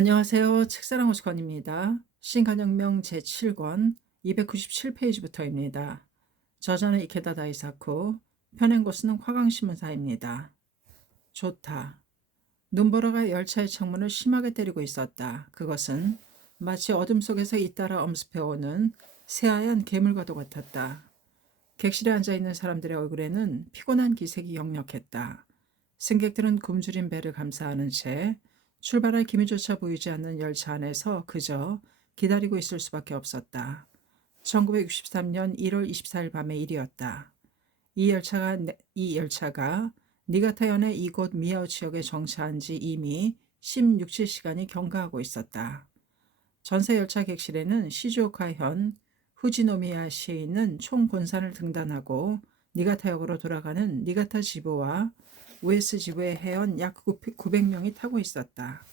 안녕하세요. 책사랑 호스건입니다. 신간혁명 제7권 297페이지부터입니다. 저자는 이케다 다이사쿠, 펴낸 곳은 화강신문사입니다. 좋다. 눈보라가 열차의 창문을 심하게 때리고 있었다. 그것은 마치 어둠 속에서 잇따라 엄습해오는 새하얀 괴물과도 같았다. 객실에 앉아있는 사람들의 얼굴에는 피곤한 기색이 역력했다. 승객들은 굶주린 배를 감사하는 채 출발할 기미조차 보이지 않는 열차 안에서 그저 기다리고 있을 수밖에 없었다. 1963년 1월 24일 밤의 일이었다. 이 열차가 니가타현의 이곳 미야오 지역에 정차한 지 이미 16, 7시간이 경과하고 있었다. 전세 열차 객실에는 시즈오카현 후지노미야시에 있는 총본산을 등단하고 니가타역으로 돌아가는 니가타 지부와 우에스 지부의 회원 약 900명이 타고 있었다.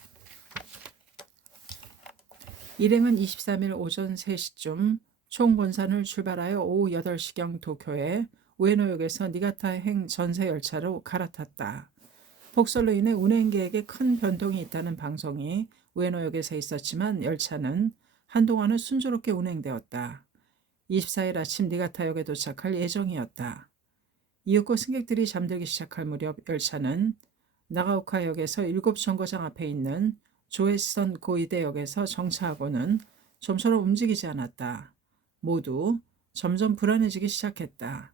일행은 23일 오전 3시쯤 총본산을 출발하여 오후 8시경 도쿄의 우에노역에서 니가타행 전세 열차로 갈아탔다. 폭설로 인해 운행 계획에 큰 변동이 있다는 방송이 우에노역에서 있었지만 열차는 한동안은 순조롭게 운행되었다. 24일 아침 니가타역에 도착할 예정이었다. 이윽고 승객들이 잠들기 시작할 무렵 열차는 나가오카역에서 7정거장 앞에 있는 조에스선 고이대역에서 정차하고는 좀처럼 움직이지 않았다. 모두 점점 불안해지기 시작했다.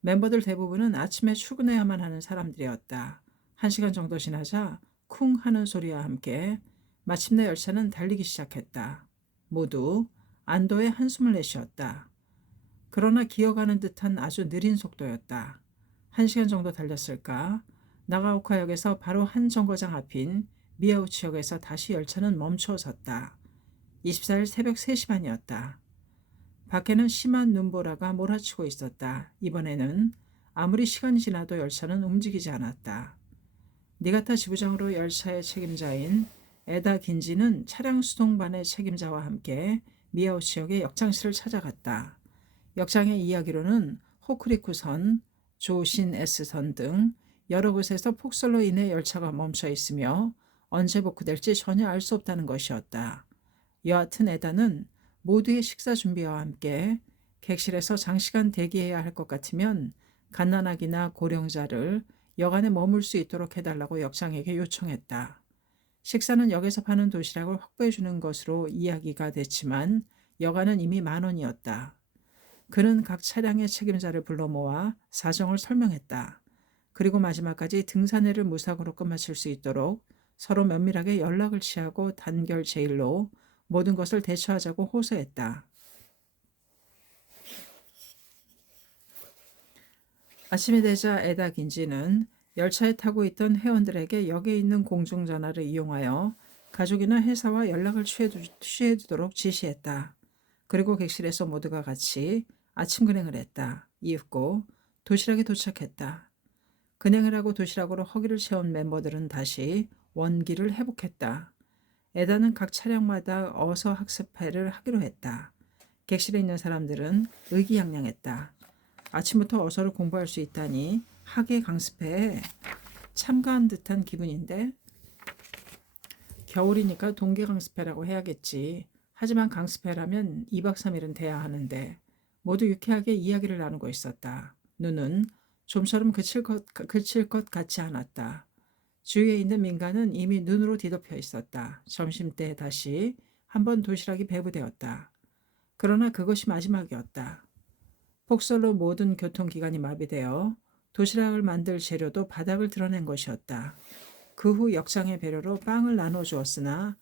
멤버들 대부분은 아침에 출근해야만 하는 사람들이었다. 1시간 정도 지나자 쿵 하는 소리와 함께 마침내 열차는 달리기 시작했다. 모두 안도의 한숨을 내쉬었다. 그러나 기어가는 듯한 아주 느린 속도였다. 1시간 정도 달렸을까? 나가오카역에서 바로 한 정거장 앞인 미야우치역에서 다시 열차는 멈춰 섰다. 24일 새벽 3시 반이었다. 밖에는 심한 눈보라가 몰아치고 있었다. 이번에는 아무리 시간이 지나도 열차는 움직이지 않았다. 니가타 지부장으로 열차의 책임자인 에다 긴지는 차량 수송반의 책임자와 함께 미야오치역의 역장실을 찾아갔다. 역장의 이야기로는 호쿠리쿠선, 조신S선 등 여러 곳에서 폭설로 인해 열차가 멈춰 있으며 언제 복구될지 전혀 알 수 없다는 것이었다. 여하튼 에다는 모두의 식사 준비와 함께 객실에서 장시간 대기해야 할 것 같으면 갓난아기나 고령자를 여간에 머물 수 있도록 해달라고 역장에게 요청했다. 식사는 역에서 파는 도시락을 확보해 주는 것으로 이야기가 됐지만 여간은 이미 10,000원이었다. 그는 각 차량의 책임자를 불러 모아 사정을 설명했다. 그리고 마지막까지 등산회를 무사고로 끝마칠 수 있도록 서로 면밀하게 연락을 취하고 단결 제일로 모든 것을 대처하자고 호소했다. 아침이 되자 에다 긴지는 열차에 타고 있던 회원들에게 역에 있는 공중전화를 이용하여 가족이나 회사와 연락을 취해두도록 지시했다. 그리고 객실에서 모두가 같이 아침 근행을 했다. 이윽고 도시락이 도착했다. 근행을 하고 도시락으로 허기를 채운 멤버들은 다시 원기를 회복했다. 에다는 각 차량마다 어서 학습회를 하기로 했다. 객실에 있는 사람들은 의기양양했다. 아침부터 어서를 공부할 수 있다니 학예 강습회에 참가한 듯한 기분인데 겨울이니까 동계 강습회라고 해야겠지. 하지만 강습회라면 2박 3일은 돼야 하는데 모두 유쾌하게 이야기를 나누고 있었다. 눈은 좀처럼 그칠 것 같지 않았다. 주위에 있는 민가는 이미 눈으로 뒤덮여 있었다. 점심때 다시 한번 도시락이 배부되었다. 그러나 그것이 마지막이었다. 폭설로 모든 교통기관이 마비되어 도시락을 만들 재료도 바닥을 드러낸 것이었다. 그 후 역장의 배려로 빵을 나눠주었으나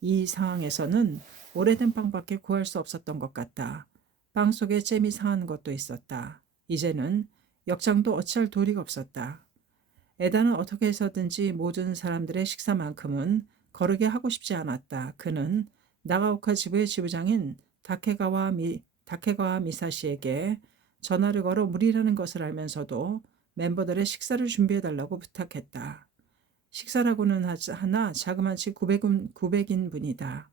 이 상황에서는 오래된 빵밖에 구할 수 없었던 것 같다. 빵 속에 잼이 상한 것도 있었다. 이제는 역장도 어찌할 도리가 없었다. 에다는 어떻게 해서든지 모든 사람들의 식사만큼은 거르게 하고 싶지 않았다. 그는 나가오카 지부의 지부장인 다케가와 미사시에게 전화를 걸어 무리라는 것을 알면서도 멤버들의 식사를 준비해달라고 부탁했다. 식사라고는 하나 자그마치 900인 분이다.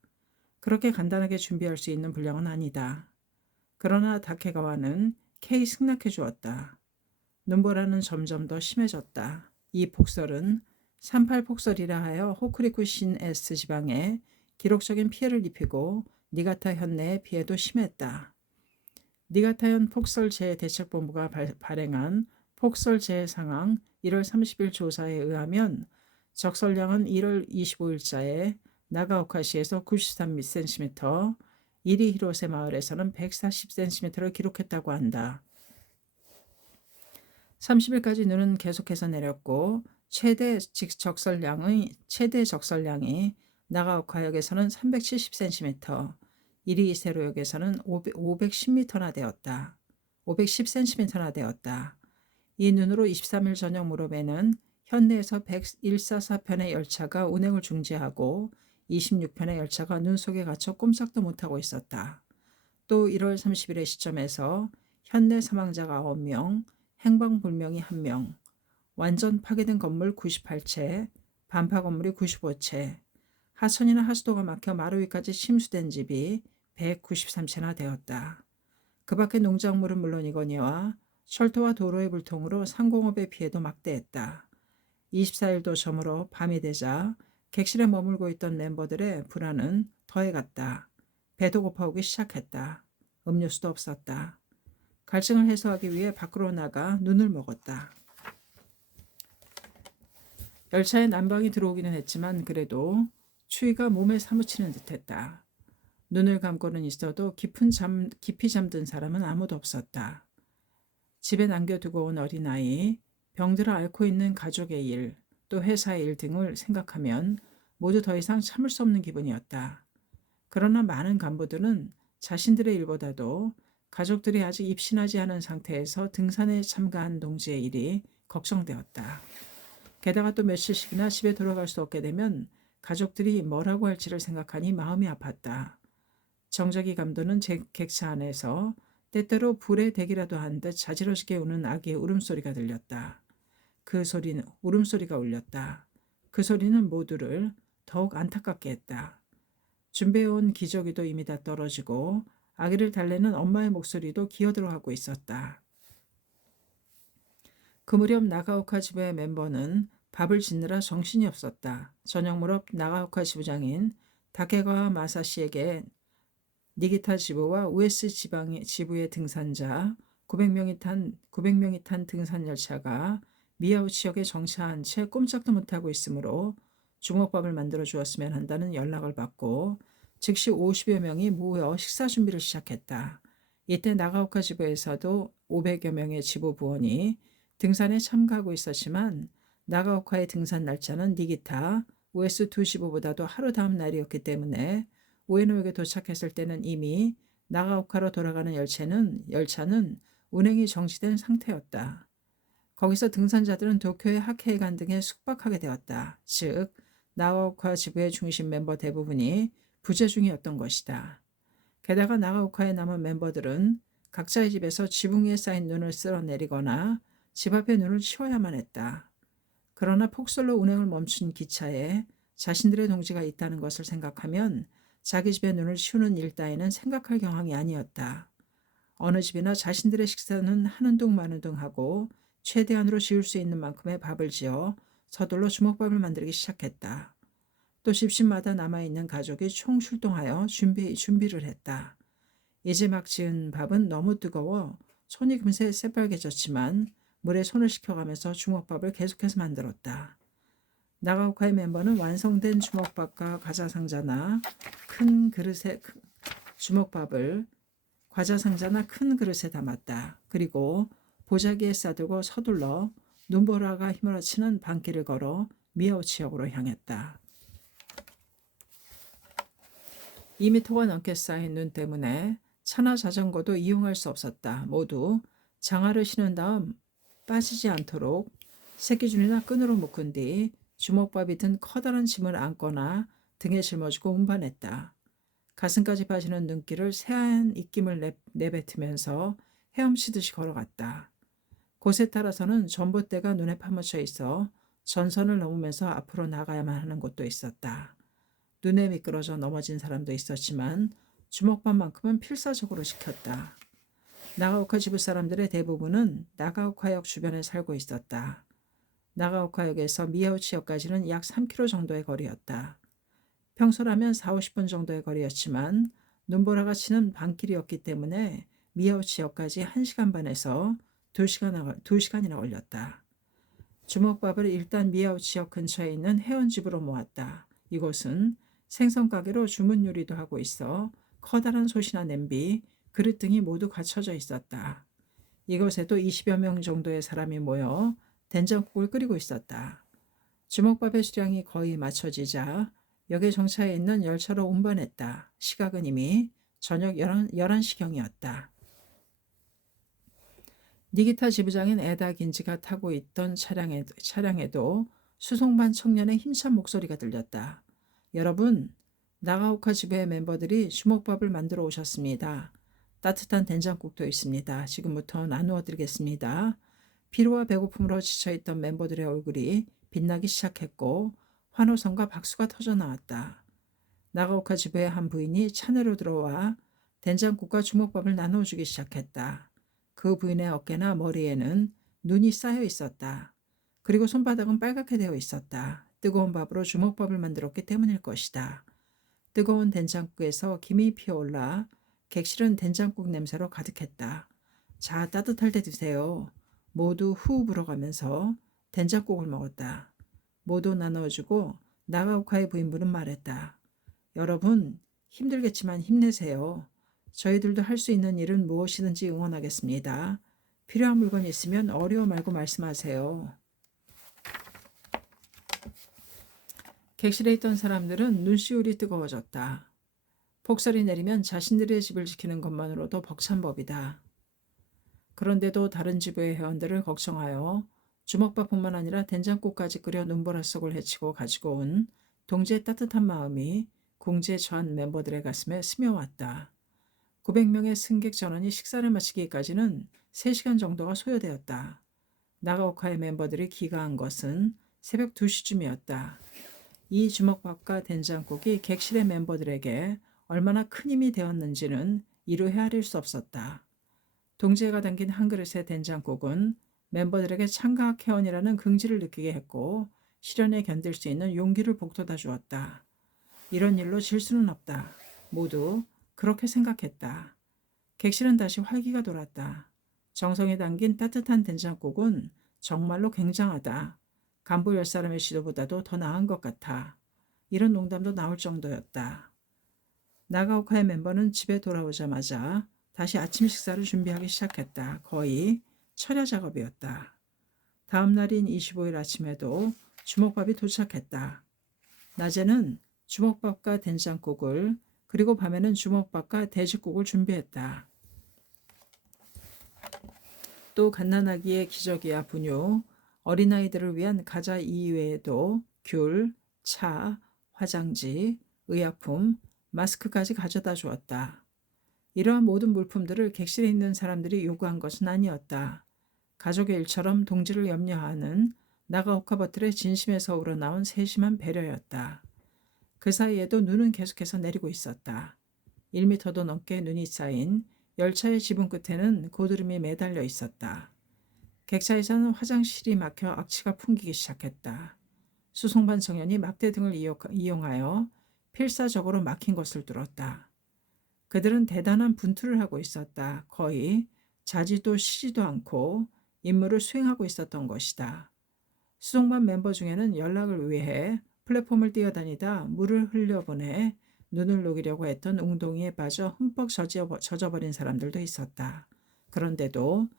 그렇게 간단하게 준비할 수 있는 분량은 아니다. 그러나 다케가와는 K 승낙해 주었다. 눈보라는 점점 더 심해졌다. 이 폭설은 38 폭설이라 하여 호쿠리쿠 신에스 지방에 기록적인 피해를 입히고 니가타 현내의 피해도 심했다. 니가타현 폭설재해대책본부가 발행한 폭설재해 상황 1월 30일 조사에 의하면 적설량은 1월 25일자에 나가오카시에서 93cm, 이리 히로세 마을에서는 140cm를 기록했다고 한다. 30일까지 눈은 계속해서 내렸고 최대 적설량이 나가오카역에서는 370cm, 이리이세로역에서는 510m나 되었다. 510cm나 되었다. 이 눈으로 23일 저녁 무렵에는 현내에서 144편의 열차가 운행을 중지하고 26편의 열차가 눈 속에 갇혀 꼼짝도 못하고 있었다. 또 1월 30일의 시점에서 현내 사망자가 9명, 행방불명이 1명, 완전 파괴된 건물 98채, 반파 건물이 95채, 하천이나 하수도가 막혀 마루 위까지 침수된 집이 193채나 되었다. 그 밖에 농작물은 물론이거니와 철도와 도로의 불통으로 상공업의 피해도 막대했다. 24일도 저물어 밤이 되자 객실에 머물고 있던 멤버들의 불안은 더해갔다. 배도 고파오기 시작했다. 음료수도 없었다. 갈증을 해소하기 위해 밖으로 나가 눈을 먹었다. 열차에 난방이 들어오기는 했지만 그래도 추위가 몸에 사무치는 듯했다. 눈을 감고는 있어도 깊이 잠든 사람은 아무도 없었다. 집에 남겨두고 온 어린아이, 병들어 앓고 있는 가족의 일, 또 회사의 일 등을 생각하면 모두 더 이상 참을 수 없는 기분이었다. 그러나 많은 간부들은 자신들의 일보다도 가족들이 아직 입신하지 않은 상태에서 등산에 참가한 동지의 일이 걱정되었다. 게다가 또 며칠씩이나 집에 돌아갈 수 없게 되면 가족들이 뭐라고 할지를 생각하니 마음이 아팠다. 정적이 감도는 객차 안에서 때때로 불의 대기라도 한 듯 자지러지게 우는 아기의 울음소리가 들렸다. 그 소리는 울음소리가 울렸다. 그 소리는 모두를 더욱 안타깝게 했다. 준비해온 기저귀도 이미 다 떨어지고 아기를 달래는 엄마의 목소리도 기어들어가고 있었다. 그 무렵 나가오카 지부의 멤버는 밥을 짓느라 정신이 없었다. 저녁 무렵 나가오카 지부장인 다케가와 마사시에게 니기타 지부와 우에스 지부의 등산자 900명이 탄 등산 열차가 미야오 지역에 정차한 채 꼼짝도 못하고 있으므로 주먹밥을 만들어 주었으면 한다는 연락을 받고 즉시 50여 명이 모여 식사 준비를 시작했다. 이때 나가오카 지부에서도 500여 명의 지부 부원이 등산에 참가하고 있었지만 나가오카의 등산 날짜는 니기타, 우에스 두 지부보다도 하루 다음 날이었기 때문에 우에노역에 도착했을 때는 이미 나가오카로 돌아가는 열차는 운행이 정지된 상태였다. 거기서 등산자들은 도쿄의 하케이간 등에 숙박하게 되었다. 즉, 나가오카 지부의 중심 멤버 대부분이 부재 중이었던 것이다. 게다가 나가오카에 남은 멤버들은 각자의 집에서 지붕 위에 쌓인 눈을 쓸어내리거나 집 앞에 눈을 치워야만 했다. 그러나 폭설로 운행을 멈춘 기차에 자신들의 동지가 있다는 것을 생각하면 자기 집에 눈을 치우는 일 따위는 생각할 경황이 아니었다. 어느 집이나 자신들의 식사는 하는 둥 마는 둥 하고 최대한으로 지을 수 있는 만큼의 밥을 지어 서둘러 주먹밥을 만들기 시작했다. 또 집집마다 남아있는 가족이 총출동하여 준비를 했다. 이제 막 지은 밥은 너무 뜨거워 손이 금세 새빨개졌지만 물에 손을 식혀가면서 주먹밥을 계속해서 만들었다. 나가오카의 멤버는 완성된 주먹밥과 과자 상자나 큰 그릇에 담았다. 그리고 보자기에 싸들고 서둘러 눈보라가 휘몰아치는 밤길을 걸어 미야오 지역으로 향했다. 2미터가 넘게 쌓인 눈 때문에 차나 자전거도 이용할 수 없었다. 모두 장화를 신은 다음 빠지지 않도록 새끼줄이나 끈으로 묶은 뒤 주먹밥이 든 커다란 짐을 안거나 등에 짊어지고 운반했다. 가슴까지 빠지는 눈길을 새하얀 입김을 내뱉으면서 헤엄치듯이 걸어갔다. 곳에 따라서는 전봇대가 눈에 파묻혀 있어 전선을 넘으면서 앞으로 나가야만 하는 곳도 있었다. 눈에 미끄러져 넘어진 사람도 있었지만 주먹밥만큼은 필사적으로 지켰다. 나가오카 지부 사람들의 대부분은 나가오카역 주변에 살고 있었다. 나가오카역에서 미야우치역까지는 약 3km 정도의 거리였다. 평소라면 4, 50분 정도의 거리였지만 눈보라가 치는 밤길이었기 때문에 미야우치역까지 1시간 반에서 2시간이나 걸렸다. 주먹밥을 일단 미야우치역 근처에 있는 회원집으로 모았다. 이곳은 생선 가게로 주문 요리도 하고 있어 커다란 솥이나 냄비, 그릇 등이 모두 갖춰져 있었다. 이곳에도 20여 명 정도의 사람이 모여 된장국을 끓이고 있었다. 주먹밥의 수량이 거의 맞춰지자 역에 정차해 있는 열차로 운반했다. 시각은 이미 저녁 11시경이었다. 니기타 지부장인 에다 긴지가 타고 있던 차량에도 수송반 청년의 힘찬 목소리가 들렸다. 여러분, 나가오카 지부의 멤버들이 주먹밥을 만들어 오셨습니다. 따뜻한 된장국도 있습니다. 지금부터 나누어 드리겠습니다. 피로와 배고픔으로 지쳐있던 멤버들의 얼굴이 빛나기 시작했고 환호성과 박수가 터져 나왔다. 나가오카 지부의 한 부인이 차내로 들어와 된장국과 주먹밥을 나눠주기 시작했다. 그 부인의 어깨나 머리에는 눈이 쌓여 있었다. 그리고 손바닥은 빨갛게 되어 있었다. 뜨거운 밥으로 주먹밥을 만들었기 때문일 것이다. 뜨거운 된장국에서 김이 피어올라 객실은 된장국 냄새로 가득했다. 자, 따뜻할 때 드세요. 모두 후 불어가면서 된장국을 먹었다. 모두 나눠주고 나가오카의 부인분은 말했다. 여러분, 힘들겠지만 힘내세요. 저희들도 할 수 있는 일은 무엇이든지 응원하겠습니다. 필요한 물건이 있으면 어려워 말고 말씀하세요. 객실에 있던 사람들은 눈시울이 뜨거워졌다. 폭설이 내리면 자신들의 집을 지키는 것만으로도 벅찬 법이다. 그런데도 다른 지부의 회원들을 걱정하여 주먹밥뿐만 아니라 된장국까지 끓여 눈보라 속을 헤치고 가지고 온 동지의 따뜻한 마음이 궁지에 처한 멤버들의 가슴에 스며왔다. 900명의 승객 전원이 식사를 마치기까지는 3시간 정도가 소요되었다. 나가오카의 멤버들이 귀가한 것은 새벽 2시쯤이었다. 이 주먹밥과 된장국이 객실의 멤버들에게 얼마나 큰 힘이 되었는지는 이루 헤아릴 수 없었다. 동지애가 담긴 한 그릇의 된장국은 멤버들에게 창가학 회원이라는 긍지를 느끼게 했고 시련에 견딜 수 있는 용기를 북돋아 주었다. 이런 일로 질 수는 없다. 모두 그렇게 생각했다. 객실은 다시 활기가 돌았다. 정성에 담긴 따뜻한 된장국은 정말로 굉장하다. 간부 10사람의 시도보다도 더 나은 것 같아. 이런 농담도 나올 정도였다. 나가오카의 멤버는 집에 돌아오자마자 다시 아침 식사를 준비하기 시작했다. 거의 철야 작업이었다. 다음 날인 25일 아침에도 주먹밥이 도착했다. 낮에는 주먹밥과 된장국을 그리고 밤에는 주먹밥과 돼지국을 준비했다. 또 갓난아기의 기저귀와 분유, 어린아이들을 위한 과자 이외에도 귤, 차, 화장지, 의약품, 마스크까지 가져다 주었다. 이러한 모든 물품들을 객실에 있는 사람들이 요구한 것은 아니었다. 가족의 일처럼 동지를 염려하는 나가오카 버틀의 진심에서 우러나온 세심한 배려였다. 그 사이에도 눈은 계속해서 내리고 있었다. 1미터도 넘게 눈이 쌓인 열차의 지붕 끝에는 고드름이 매달려 있었다. 객차에서는 화장실이 막혀 악취가 풍기기 시작했다. 수송반 청년이 막대 등을 이용하여 필사적으로 막힌 것을 뚫었다. 그들은 대단한 분투를 하고 있었다. 거의 자지도 쉬지도 않고 임무를 수행하고 있었던 것이다. 수송반 멤버 중에는 연락을 위해 플랫폼을 뛰어다니다 물을 흘려보내 눈을 녹이려고 했던 웅덩이에 빠져 흠뻑 젖어버린 사람들도 있었다. 그런데도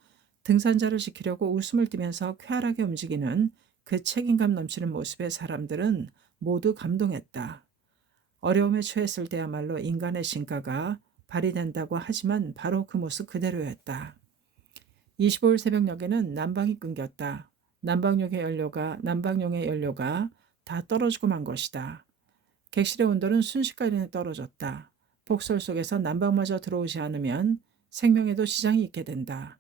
등산자를 지키려고 웃음을 띠면서 쾌활하게 움직이는 그 책임감 넘치는 모습에 사람들은 모두 감동했다. 어려움에 처했을 때야말로 인간의 진가가 발휘된다고 하지만 바로 그 모습 그대로였다. 25일 새벽녘에는 난방이 끊겼다. 난방용의 연료가 다 떨어지고 만 것이다. 객실의 온도는 순식간에 떨어졌다. 폭설 속에서 난방마저 들어오지 않으면 생명에도 지장이 있게 된다.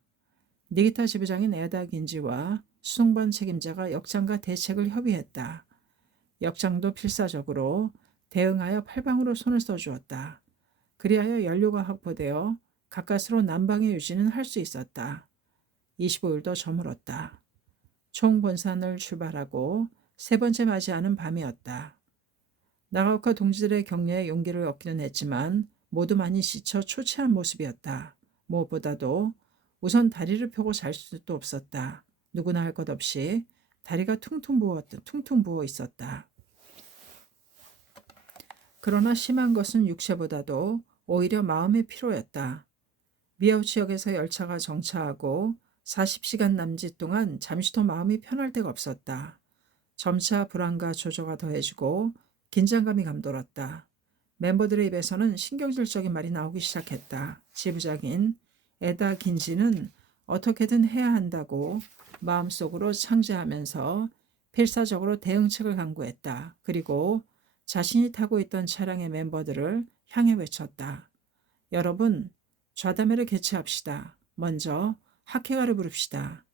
니기타 지부장인 에다 긴지와 수송반 책임자가 역장과 대책을 협의했다. 역장도 필사적으로 대응하여 팔방으로 손을 써주었다. 그리하여 연료가 확보되어 가까스로 난방의 유지는 할 수 있었다. 25일도 저물었다. 총본산을 출발하고 세 번째 맞이하는 밤이었다. 나가오카 동지들의 격려에 용기를 얻기는 했지만 모두 많이 지쳐 초췌한 모습이었다. 무엇보다도 우선 다리를 펴고 잘 수도 없었다. 누구나 할 것 없이 다리가 퉁퉁 부어 있었다. 그러나 심한 것은 육체보다도 오히려 마음의 피로였다. 미야오 지역에서 열차가 정차하고 40시간 남짓 동안 잠시도 마음이 편할 데가 없었다. 점차 불안과 조조가 더해지고 긴장감이 감돌았다. 멤버들의 입에서는 신경질적인 말이 나오기 시작했다. 지부장인 에다 긴지는 어떻게든 해야 한다고 마음속으로 창제하면서 필사적으로 대응책을 강구했다. 그리고 자신이 타고 있던 차량의 멤버들을 향해 외쳤다. 여러분, 좌담회를 개최합시다. 먼저 하케가를 부릅시다.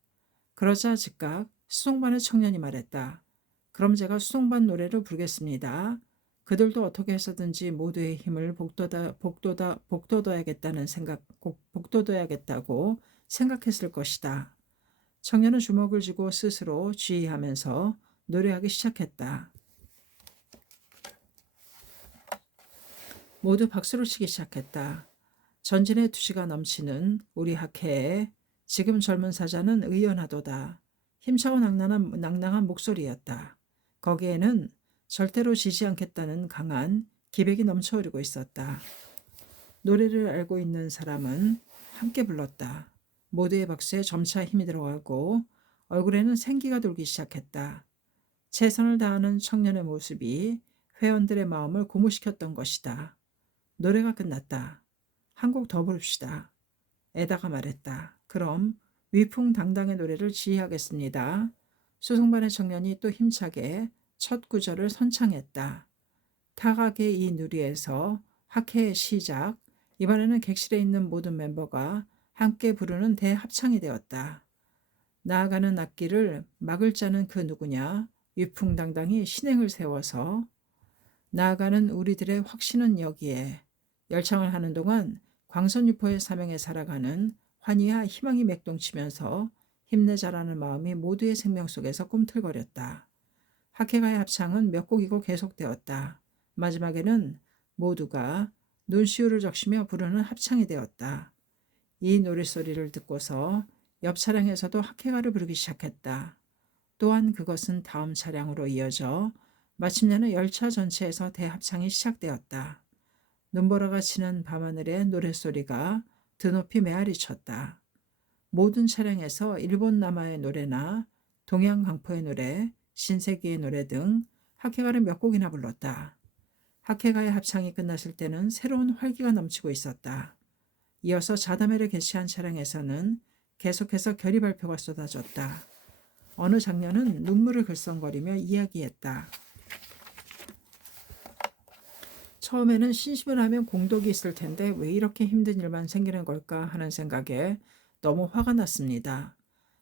그러자 즉각 수송반의 청년이 말했다. 그럼 제가 수송반 노래를 부르겠습니다. 그들도 어떻게 해서든지 모두의 힘을 복돋아야겠다고 생각했을 것이다. 청년은 주먹을 쥐고 스스로 지휘하면서 노래하기 시작했다. 모두 박수를 치기 시작했다. 전진의 투시가 넘치는 우리 학회에 지금 젊은 사자는 의연하도다. 힘차고 낭낭한 목소리였다. 거기에는 절대로 지지 않겠다는 강한 기백이 넘쳐흐르고 있었다. 노래를 알고 있는 사람은 함께 불렀다. 모두의 박수에 점차 힘이 들어가고 얼굴에는 생기가 돌기 시작했다. 최선을 다하는 청년의 모습이 회원들의 마음을 고무시켰던 것이다. 노래가 끝났다. 한 곡 더 부릅시다. 에다가 말했다. 그럼 위풍당당의 노래를 지휘하겠습니다. 수송반의 청년이 또 힘차게 첫 구절을 선창했다. 타각의 이 누리에서 학회의 시작, 이번에는 객실에 있는 모든 멤버가 함께 부르는 대합창이 되었다. 나아가는 악기를 막을 자는 그 누구냐? 위풍당당히 신행을 세워서 나아가는 우리들의 확신은 여기에. 열창을 하는 동안 광선유포의 사명에 살아가는 환희와 희망이 맥동치면서 힘내자라는 마음이 모두의 생명 속에서 꿈틀거렸다. 학회가의 합창은 몇 곡이고 계속되었다. 마지막에는 모두가 눈시울을 적시며 부르는 합창이 되었다. 이 노랫소리를 듣고서 옆 차량에서도 학회가를 부르기 시작했다. 또한 그것은 다음 차량으로 이어져 마침내는 열차 전체에서 대합창이 시작되었다. 눈보라가 치는 밤하늘의 노랫소리가 드높이 메아리쳤다. 모든 차량에서 일본 남아의 노래나 동양 강포의 노래, 신세기의 노래 등 학회가를 몇 곡이나 불렀다. 학회가의 합창이 끝났을 때는 새로운 활기가 넘치고 있었다. 이어서 자담회를 개최한 차량에서는 계속해서 결의 발표가 쏟아졌다. 어느 장년은 눈물을 글썽거리며 이야기했다. 처음에는 신심을 하면 공덕이 있을 텐데 왜 이렇게 힘든 일만 생기는 걸까 하는 생각에 너무 화가 났습니다.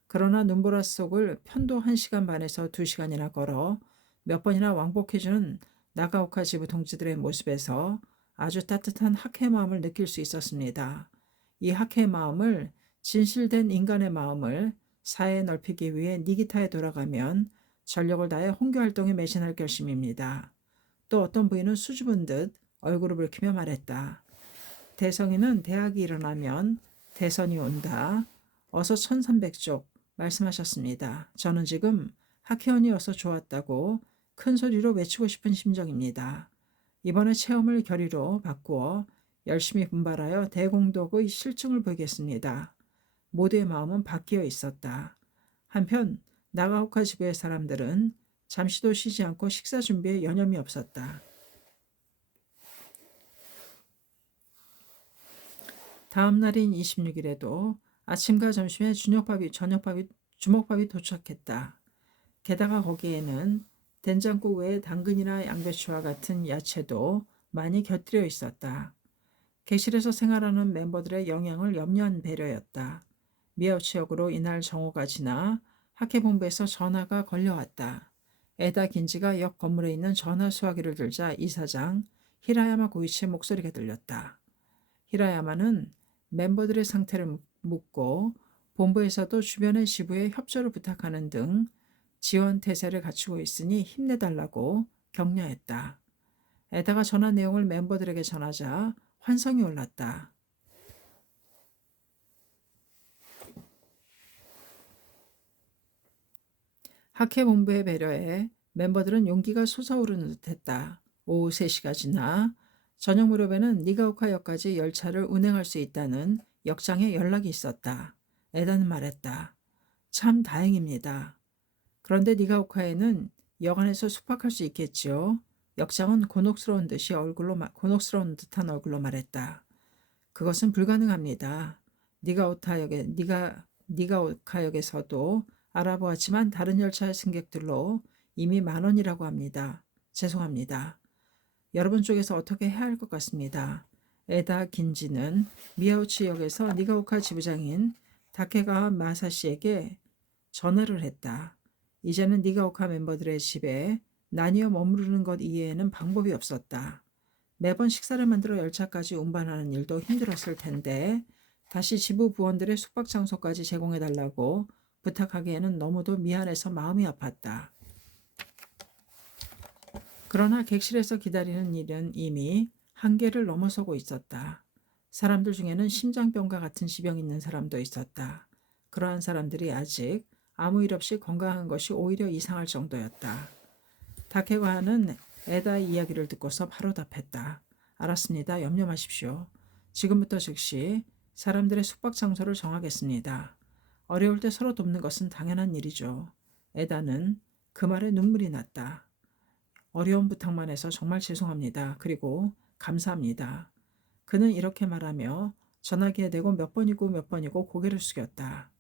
그러나 눈보라 속을 편도 1시간 반에서 2시간이나 걸어 몇 번이나 왕복해주는 나가오카 지부 동지들의 모습에서 아주 따뜻한 학회의 마음을 느낄 수 있었습니다. 이 학회의 마음을, 진실된 인간의 마음을 사회에 넓히기 위해 니기타에 돌아가면 전력을 다해 홍교활동에 매진할 결심입니다. 또 어떤 부인은 수줍은 듯 얼굴을 붉히며 말했다. 대성이는 대학이 일어나면 대선이 온다. 어서 1300쪽 말씀하셨습니다. 저는 지금 학회원이어서 좋았다고 큰 소리로 외치고 싶은 심정입니다. 이번에 체험을 결의로 바꾸어 열심히 분발하여 대공덕의 실증을 보이겠습니다. 모두의 마음은 바뀌어 있었다. 한편 나가오카 지부의 사람들은 잠시도 쉬지 않고 식사 준비에 여념이 없었다. 다음 날인 26일에도 아침과 점심에 주먹밥이 도착했다. 게다가 거기에는 된장국 외에 당근이나 양배추와 같은 야채도 많이 곁들여 있었다. 객실에서 생활하는 멤버들의 영양을 염려한 배려였다. 미야오 지역으로 이날 정오가 지나 학회본부에서 전화가 걸려왔다. 에다 긴지가 옆 건물에 있는 전화 수화기를 들자 이사장 히라야마 고이치의 목소리가 들렸다. 히라야마는 멤버들의 상태를 묻고 본부에서도 주변의 지부에 협조를 부탁하는 등 지원 태세를 갖추고 있으니 힘내달라고 격려했다. 에다가 전화 내용을 멤버들에게 전하자 환성이 올랐다. 학회 본부의 배려에 멤버들은 용기가 솟아오르는 듯했다. 오후 3시가 지나 저녁 무렵에는 니가오카역까지 열차를 운행할 수 있다는 역장에 연락이 있었다. 에다는 말했다. 참 다행입니다. 그런데 니가오카에는 여간에서 숙박할 수 있겠지요. 역장은 곤혹스러운 듯한 얼굴로 말했다. 그것은 불가능합니다. 니가오카역에서도 알아보았지만 다른 열차 승객들로 이미 10,000원이라고 합니다. 죄송합니다. 여러분 쪽에서 어떻게 해야 할 것 같습니다. 에다 긴지는 미야우치역에서 니가오카 지부장인 다케가와 마사시에게 전화를 했다. 이제는 니가오카 멤버들의 집에 나뉘어 머무르는 것 이외에는 방법이 없었다. 매번 식사를 만들어 열차까지 운반하는 일도 힘들었을 텐데 다시 지부 부원들의 숙박 장소까지 제공해달라고 부탁하기에는 너무도 미안해서 마음이 아팠다. 그러나 객실에서 기다리는 일은 이미 한계를 넘어서고 있었다. 사람들 중에는 심장병과 같은 지병이 있는 사람도 있었다. 그러한 사람들이 아직 아무 일 없이 건강한 것이 오히려 이상할 정도였다. 다케가와는 에다 이야기를 듣고서 바로 답했다. 알았습니다. 염려 마십시오. 지금부터 즉시 사람들의 숙박 장소를 정하겠습니다. 어려울 때 서로 돕는 것은 당연한 일이죠. 에다는 그 말에 눈물이 났다. 어려운 부탁만 해서 정말 죄송합니다. 그리고 감사합니다. 그는 이렇게 말하며 전화기에 대고 몇 번이고 고개를 숙였다.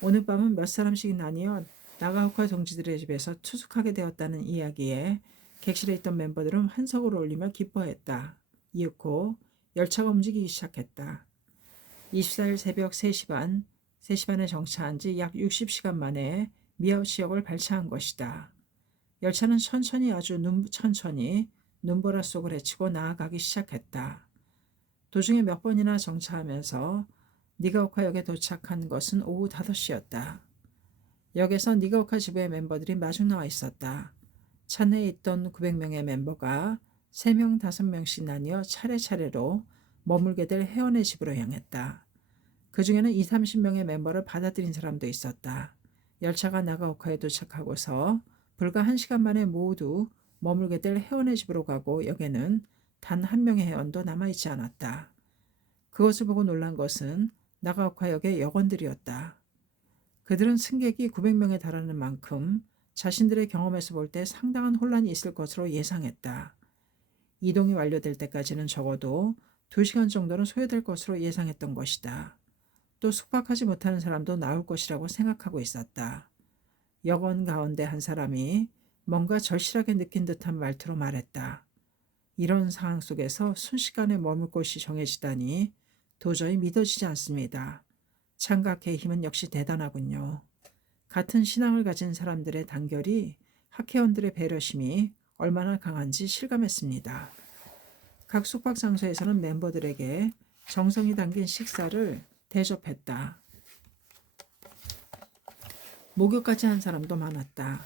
오늘 밤은 몇 사람씩 나뉘어 나가오카 동지들의 집에서 투숙하게 되었다는 이야기에 객실에 있던 멤버들은 환석을 올리며 기뻐했다. 이윽고 열차가 움직이기 시작했다. 24일 새벽 3시 반에 정차한 지 약 60시간 만에 미야오시역을 발차한 것이다. 열차는 천천히 눈보라 속을 헤치고 나아가기 시작했다. 도중에 몇 번이나 정차하면서 니가오카역에 도착한 것은 오후 5시였다. 역에서 니가오카 지부의 멤버들이 마중 나와 있었다. 차 내에 있던 900명의 멤버가 3명, 5명씩 나뉘어 차례차례로 머물게 될 회원의 집으로 향했다. 그 중에는 20, 30명의 멤버를 받아들인 사람도 있었다. 열차가 나가오카에 도착하고서 불과 1시간 만에 모두 머물게 될 회원의 집으로 가고 역에는 단 한 명의 회원도 남아있지 않았다. 그것을 보고 놀란 것은 나가오카역의 역원들이었다. 그들은 승객이 900명에 달하는 만큼 자신들의 경험에서 볼 때 상당한 혼란이 있을 것으로 예상했다. 이동이 완료될 때까지는 적어도 2시간 정도는 소요될 것으로 예상했던 것이다. 또 숙박하지 못하는 사람도 나올 것이라고 생각하고 있었다. 역원 가운데 한 사람이 뭔가 절실하게 느낀 듯한 말투로 말했다. 이런 상황 속에서 순식간에 머물 곳이 정해지다니 도저히 믿어지지 않습니다. 창각회의 힘은 역시 대단하군요. 같은 신앙을 가진 사람들의 단결이 학회원들의 배려심이 얼마나 강한지 실감했습니다. 각 숙박 장소에서는 멤버들에게 정성이 담긴 식사를 대접했다. 목욕까지 한 사람도 많았다.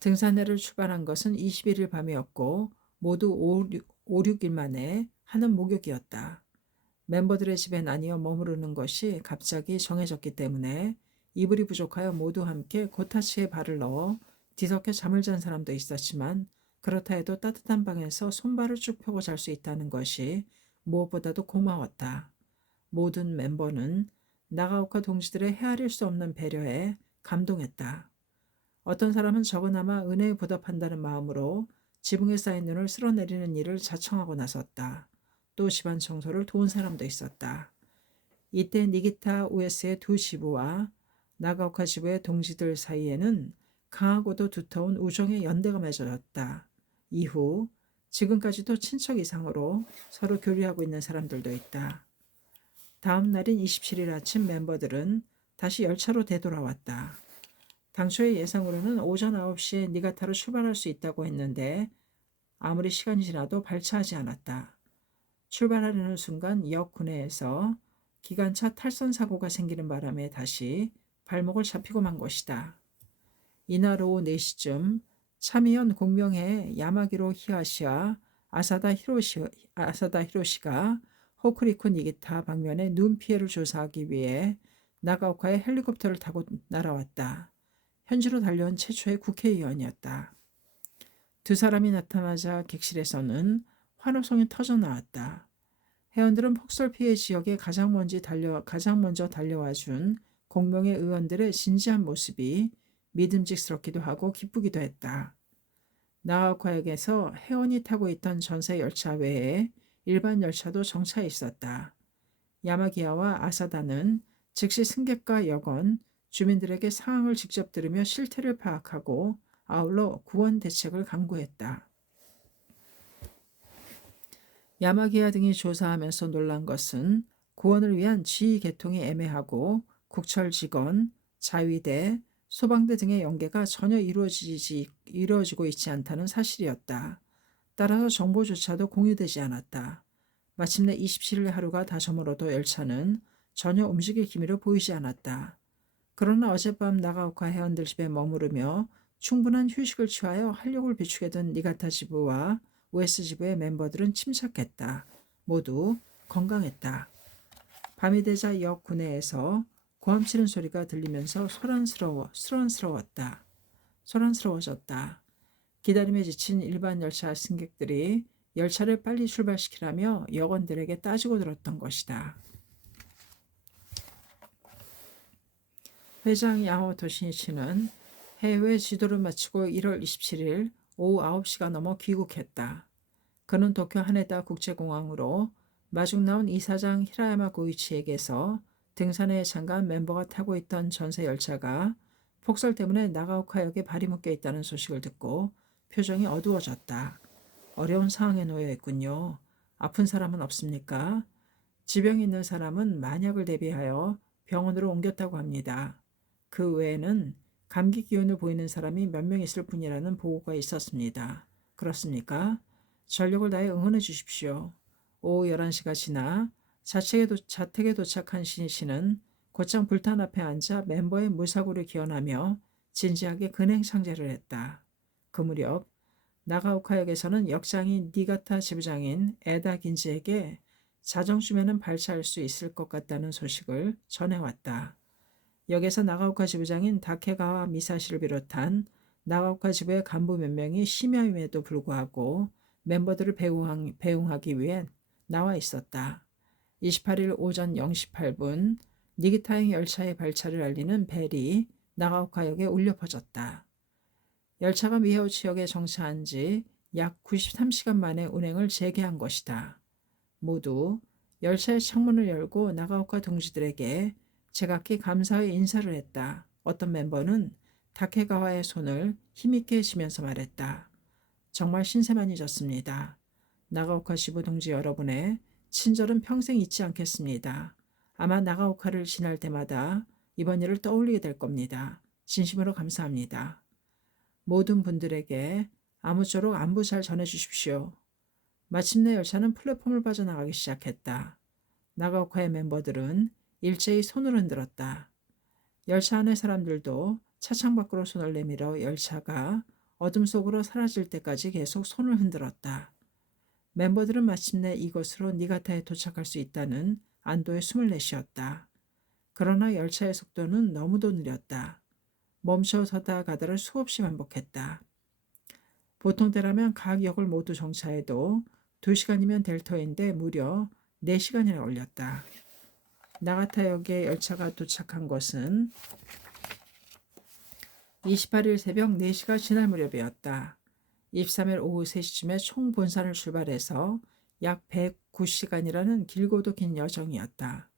등산회를 출발한 것은 21일 밤이었고 모두 5, 6일 만에 하는 목욕이었다. 멤버들의 집에 나뉘어 머무르는 것이 갑자기 정해졌기 때문에 이불이 부족하여 모두 함께 고타치에 발을 넣어 뒤섞여 잠을 잔 사람도 있었지만 그렇다 해도 따뜻한 방에서 손발을 쭉 펴고 잘 수 있다는 것이 무엇보다도 고마웠다. 모든 멤버는 나가오카 동지들의 헤아릴 수 없는 배려에 감동했다. 어떤 사람은 적어나마 은혜에 보답한다는 마음으로 지붕에 쌓인 눈을 쓸어내리는 일을 자청하고 나섰다. 또 집안 청소를 도운 사람도 있었다. 이때 니기타 우에스의 두 지부와 나가오카 지부의 동지들 사이에는 강하고도 두터운 우정의 연대가 맺어졌다. 이후 지금까지도 친척 이상으로 서로 교류하고 있는 사람들도 있다. 다음 날인 27일 아침 멤버들은 다시 열차로 되돌아왔다. 당초의 예상으로는 오전 9시에 니가타로 출발할 수 있다고 했는데 아무리 시간이 지나도 발차하지 않았다. 출발하려는 순간 역 구내에서 기관차 탈선 사고가 생기는 바람에 다시 발목을 잡히고 만 것이다. 이날 오후 4시쯤 참의원 공명회 야마기로 히야시와 아사다 히로시가 호쿠리쿠 니기타 방면의 눈 피해를 조사하기 위해 나가오카의 헬리콥터를 타고 날아왔다. 현지로 달려온 최초의 국회의원이었다. 두 사람이 나타나자 객실에서는 환호성이 터져 나왔다. 회원들은 폭설 피해 지역에 가장 먼저 달려와 준 공명의 의원들의 진지한 모습이 믿음직스럽기도 하고 기쁘기도 했다. 나가오카역에서 회원이 타고 있던 전세 열차 외에 일반 열차도 정차해 있었다. 야마기야와 아사다는 즉시 승객과 여건, 주민들에게 상황을 직접 들으며 실태를 파악하고 아울러 구원 대책을 강구했다. 야마기야 등이 조사하면서 놀란 것은 구원을 위한 지휘 계통이 애매하고 국철 직원, 자위대, 소방대 등의 연계가 전혀 이루어지고 있지 않다는 사실이었다. 따라서 정보조차도 공유되지 않았다. 마침내 27일 하루가 다 저물어도 열차는 전혀 움직일 기미를 보이지 않았다. 그러나 어젯밤 나가오카 회원들 집에 머무르며 충분한 휴식을 취하여 활력을 비추게 된 니가타 지부와 우에스 지부의 멤버들은 침착했다. 모두 건강했다. 밤이 되자 역 구내에서 고함치는 소리가 들리면서 소란스러워졌다. 기다림에 지친 일반 열차 승객들이 열차를 빨리 출발시키라며 여건들에게 따지고 들었던 것이다. 회장 야마모토 신이치는 해외 지도를 마치고 1월 27일 오후 9시가 넘어 귀국했다. 그는 도쿄 하네다 국제공항으로 마중 나온 이사장 히라야마 고이치에게서 등산에 잠깐 멤버가 타고 있던 전세 열차가 폭설 때문에 나가오카역에 발이 묶여 있다는 소식을 듣고 표정이 어두워졌다. 어려운 상황에 놓여 있군요. 아픈 사람은 없습니까? 지병이 있는 사람은 만약을 대비하여 병원으로 옮겼다고 합니다. 그 외에는 감기 기운을 보이는 사람이 몇 명 있을 뿐이라는 보고가 있었습니다. 그렇습니까? 전력을 다해 응원해 주십시오. 오후 11시가 지나 자택에 도착한 신이씨는 곧장 불탄 앞에 앉아 멤버의 무사고를 기원하며 진지하게 근행상제를 했다. 그 무렵 나가오카역에서는 역장인 니가타 지부장인 에다 긴지에게 자정쯤에는 발차할 수 있을 것 같다는 소식을 전해왔다. 역에서 나가오카 지부장인 다케가와 미사시를 비롯한 나가오카 지부의 간부 몇 명이 심야임에도 불구하고 멤버들을 배웅하기 위해 나와 있었다. 28일 오전 0시 8분 니기타행 열차의 발차를 알리는 벨이 나가오카역에 울려 퍼졌다. 열차가 미헤오 지역에 정차한 지 약 93시간 만에 운행을 재개한 것이다. 모두 열차의 창문을 열고 나가오카 동지들에게 제각기 감사의 인사를 했다. 어떤 멤버는 다케가와의 손을 힘있게 쥐면서 말했다. 정말 신세만이 졌습니다. 나가오카 지부 동지 여러분의 친절은 평생 잊지 않겠습니다. 아마 나가오카를 지날 때마다 이번 일을 떠올리게 될 겁니다. 진심으로 감사합니다. 모든 분들에게 아무쪼록 안부 잘 전해주십시오. 마침내 열차는 플랫폼을 빠져나가기 시작했다. 나가오카의 멤버들은 일제히 손을 흔들었다. 열차 안의 사람들도 차창 밖으로 손을 내밀어 열차가 어둠 속으로 사라질 때까지 계속 손을 흔들었다. 멤버들은 마침내 이곳으로 니가타에 도착할 수 있다는 안도의 숨을 내쉬었다. 그러나 열차의 속도는 너무도 느렸다. 멈춰 서다 가다를 수없이 반복했다. 보통 때라면 각 역을 모두 정차해도 2시간이면 될 터인데 무려 4시간이나 걸렸다. 나가타역에 열차가 도착한 것은 28일 새벽 4시가 지날 무렵이었다. 23일 오후 3시쯤에 총 본산을 출발해서 약 109시간이라는 길고도 긴 여정이었다.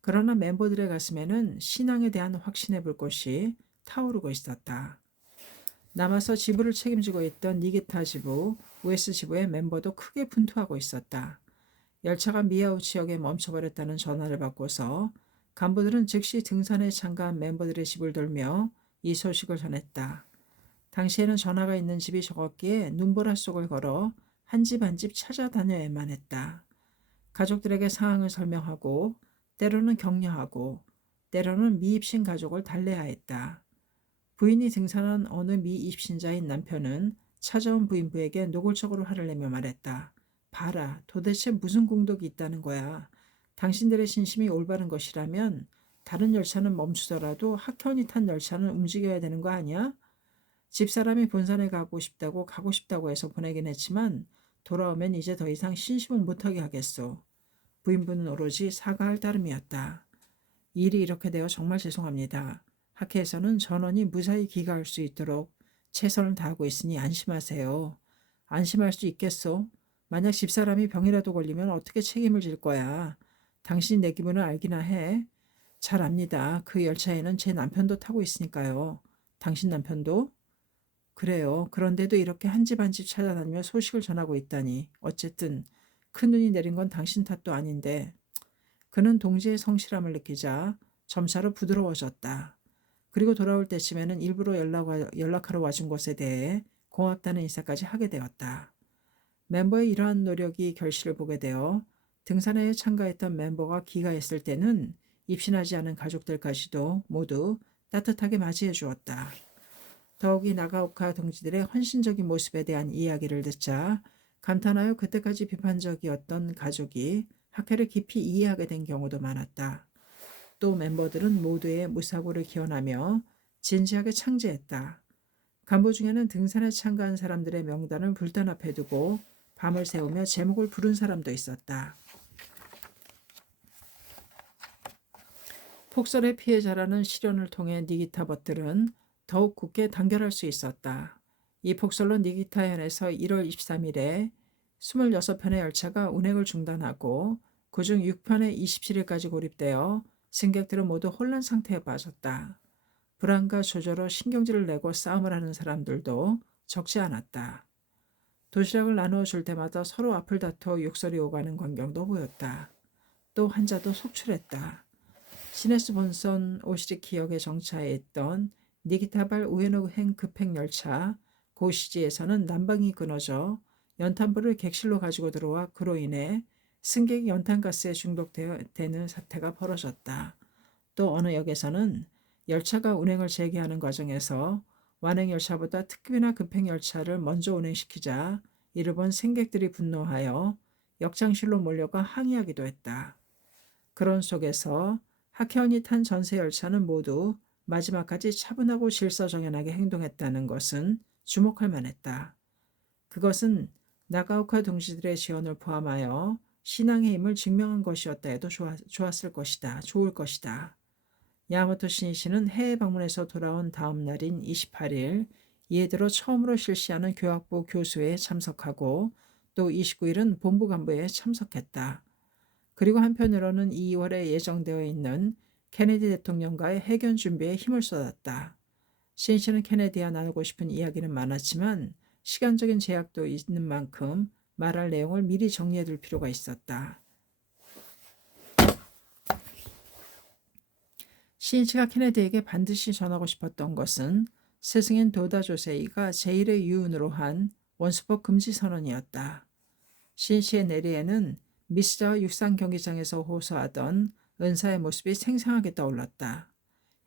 그러나 멤버들의 가슴에는 신앙에 대한 확신의 불꽃이 타오르고 있었다. 남아서 지부를 책임지고 있던 니기타 지부, 우에스 지부의 멤버도 크게 분투하고 있었다. 열차가 미야오 지역에 멈춰버렸다는 전화를 받고서 간부들은 즉시 등산에 참가한 멤버들의 집을 돌며 이 소식을 전했다. 당시에는 전화가 있는 집이 적었기에 눈보라 속을 걸어 한 집 한 집 찾아다녀야만 했다. 가족들에게 상황을 설명하고 때로는 격려하고 때로는 미입신 가족을 달래하였다. 부인이 등산한 어느 미입신자인 남편은 찾아온 부인부에게 노골적으로 화를 내며 말했다. 봐라, 도대체 무슨 공덕이 있다는 거야. 당신들의 신심이 올바른 것이라면 다른 열차는 멈추더라도 학현이 탄 열차는 움직여야 되는 거 아니야? 집사람이 본산에 가고 싶다고 해서 보내긴 했지만 돌아오면 이제 더 이상 신심을 못하게 하겠소. 부인부는 오로지 사과할 따름이었다. 일이 이렇게 되어 정말 죄송합니다. 학회에서는 전원이 무사히 귀가할 수 있도록 최선을 다하고 있으니 안심하세요. 안심할 수 있겠소? 만약 집사람이 병이라도 걸리면 어떻게 책임을 질 거야? 당신이 내 기분을 알기나 해. 잘 압니다. 그 열차에는 제 남편도 타고 있으니까요. 당신 남편도? 그래요. 그런데도 이렇게 한 집 한 집 찾아다니며 소식을 전하고 있다니. 어쨌든 큰눈이 내린 건 당신 탓도 아닌데. 그는 동지의 성실함을 느끼자 점차로 부드러워졌다. 그리고 돌아올 때쯤에는 일부러 연락하러 와준 것에 대해 고맙다는 인사까지 하게 되었다. 멤버의 이러한 노력이 결실을 보게 되어 등산회에 참가했던 멤버가 귀가했을 때는 입신하지 않은 가족들까지도 모두 따뜻하게 맞이해 주었다. 더욱이 나가오카 동지들의 헌신적인 모습에 대한 이야기를 듣자 감탄하여 그때까지 비판적이었던 가족이 학회를 깊이 이해하게 된 경우도 많았다. 또 멤버들은 모두의 무사고를 기원하며 진지하게 창제했다. 간부 중에는 등산에 참가한 사람들의 명단을 불단 앞에 두고 밤을 새우며 제목을 부른 사람도 있었다. 폭설의 피해자라는 시련을 통해 니기타 벗들은 더욱 굳게 단결할 수 있었다. 이 폭설로 니기타현에서 1월 23일에 26편의 열차가 운행을 중단하고 그중 6편의 27일까지 고립되어 승객들은 모두 혼란 상태에 빠졌다. 불안과 조조로 신경질을 내고 싸움을 하는 사람들도 적지 않았다. 도시락을 나누어 줄 때마다 서로 앞을 다투어 욕설이 오가는 광경도 보였다. 또 환자도 속출했다. 시네스 본선 오시리키역에 정차해 있던 니기타발 우에노행 급행열차 고시지에서는 난방이 끊어져 연탄불을 객실로 가지고 들어와 그로 인해 승객이 연탄가스에 중독되는 사태가 벌어졌다. 또 어느 역에서는 열차가 운행을 재개하는 과정에서 완행열차보다 특급이나 급행열차를 먼저 운행시키자 이를 본 승객들이 분노하여 역장실로 몰려가 항의하기도 했다. 그런 속에서 학회원이 탄 전세 열차는 모두 마지막까지 차분하고 질서정연하게 행동했다는 것은 주목할 만했다. 그것은 나가오카 동지들의 지원을 포함하여 신앙의 힘을 증명한 것이었다 해도 좋을 것이다. 야마토 신이시는 해외 방문에서 돌아온 다음 날인 28일 이에 들어 처음으로 실시하는 교학부 교수회에 참석하고 또 29일은 본부 간부회에 참석했다. 그리고 한편으로는 2월에 예정되어 있는 케네디 대통령과의 회견 준비에 힘을 쏟았다. 신씨는 케네디와 나누고 싶은 이야기는 많았지만 시간적인 제약도 있는 만큼 말할 내용을 미리 정리해둘 필요가 있었다. 신이치가 케네디에게 반드시 전하고 싶었던 것은 스승인 도다 조세이가 제1의 유언으로 한 원수법 금지 선언이었다. 신씨의 내리에는 미스자와 육상 경기장에서 호소하던 은사의 모습이 생생하게 떠올랐다.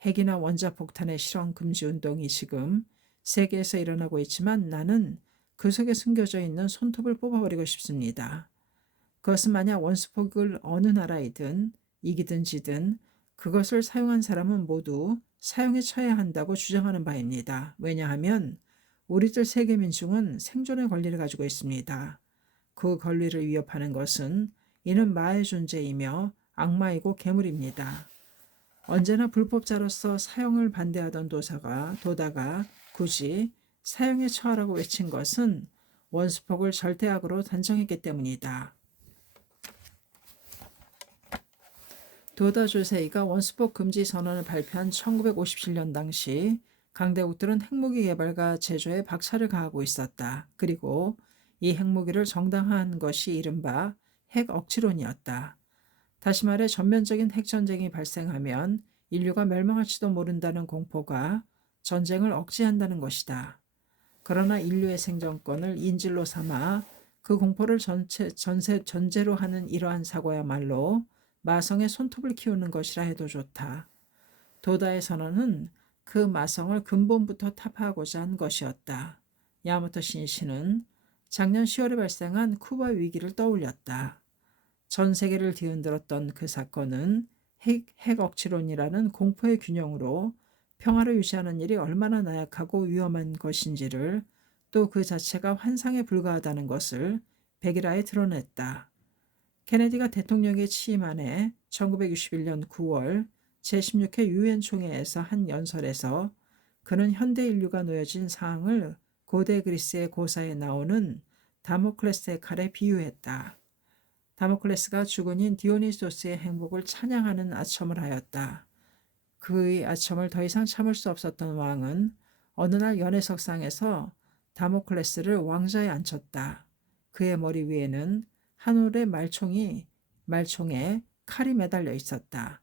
핵이나 원자폭탄의 실험 금지 운동이 지금 세계에서 일어나고 있지만 나는 그 속에 숨겨져 있는 손톱을 뽑아버리고 싶습니다. 그것은 만약 원수폭을 어느 나라이든 이기든 지든 그것을 사용한 사람은 모두 사용에 처해야 한다고 주장하는 바입니다. 왜냐하면 우리들 세계 민중은 생존의 권리를 가지고 있습니다. 그 권리를 위협하는 것은 이는 마의 존재이며 악마이고 괴물입니다. 언제나 불법자로서 사용을 반대하던 도다가 굳이 사용에 처하라고 외친 것은 원수폭을 절대악으로 단정했기 때문이다. 도다 조세이가 원수폭 금지 선언을 발표한 1957년 당시 강대국들은 핵무기 개발과 제조에 박차를 가하고 있었다. 그리고 이 핵무기를 정당화한 것이 이른바 핵억지론이었다. 다시 말해 전면적인 핵전쟁이 발생하면 인류가 멸망할지도 모른다는 공포가 전쟁을 억제한다는 것이다. 그러나 인류의 생존권을 인질로 삼아 그 공포를 전제로 하는 이러한 사고야말로 마성의 손톱을 키우는 것이라 해도 좋다. 도다의 선언은 그 마성을 근본부터 타파하고자 한 것이었다. 야마토 신시는 작년 10월에 발생한 쿠바 위기를 떠올렸다. 전 세계를 뒤흔들었던 그 사건은 핵 억지론이라는 공포의 균형으로 평화를 유지하는 일이 얼마나 나약하고 위험한 것인지를, 또 그 자체가 환상에 불과하다는 것을 백일하에 드러냈다. 케네디가 대통령에 취임한 해 1961년 9월 제16회 유엔 총회에서 한 연설에서 그는 현대 인류가 놓여진 상황을 고대 그리스의 고사에 나오는 다모클레스의 칼에 비유했다. 다모클레스가 주군인 디오니소스의 행복을 찬양하는 아첨을 하였다. 그의 아첨을 더 이상 참을 수 없었던 왕은 어느 날 연회석상에서 다모클레스를 왕좌에 앉혔다. 그의 머리 위에는 한 올의 말총에 칼이 매달려 있었다.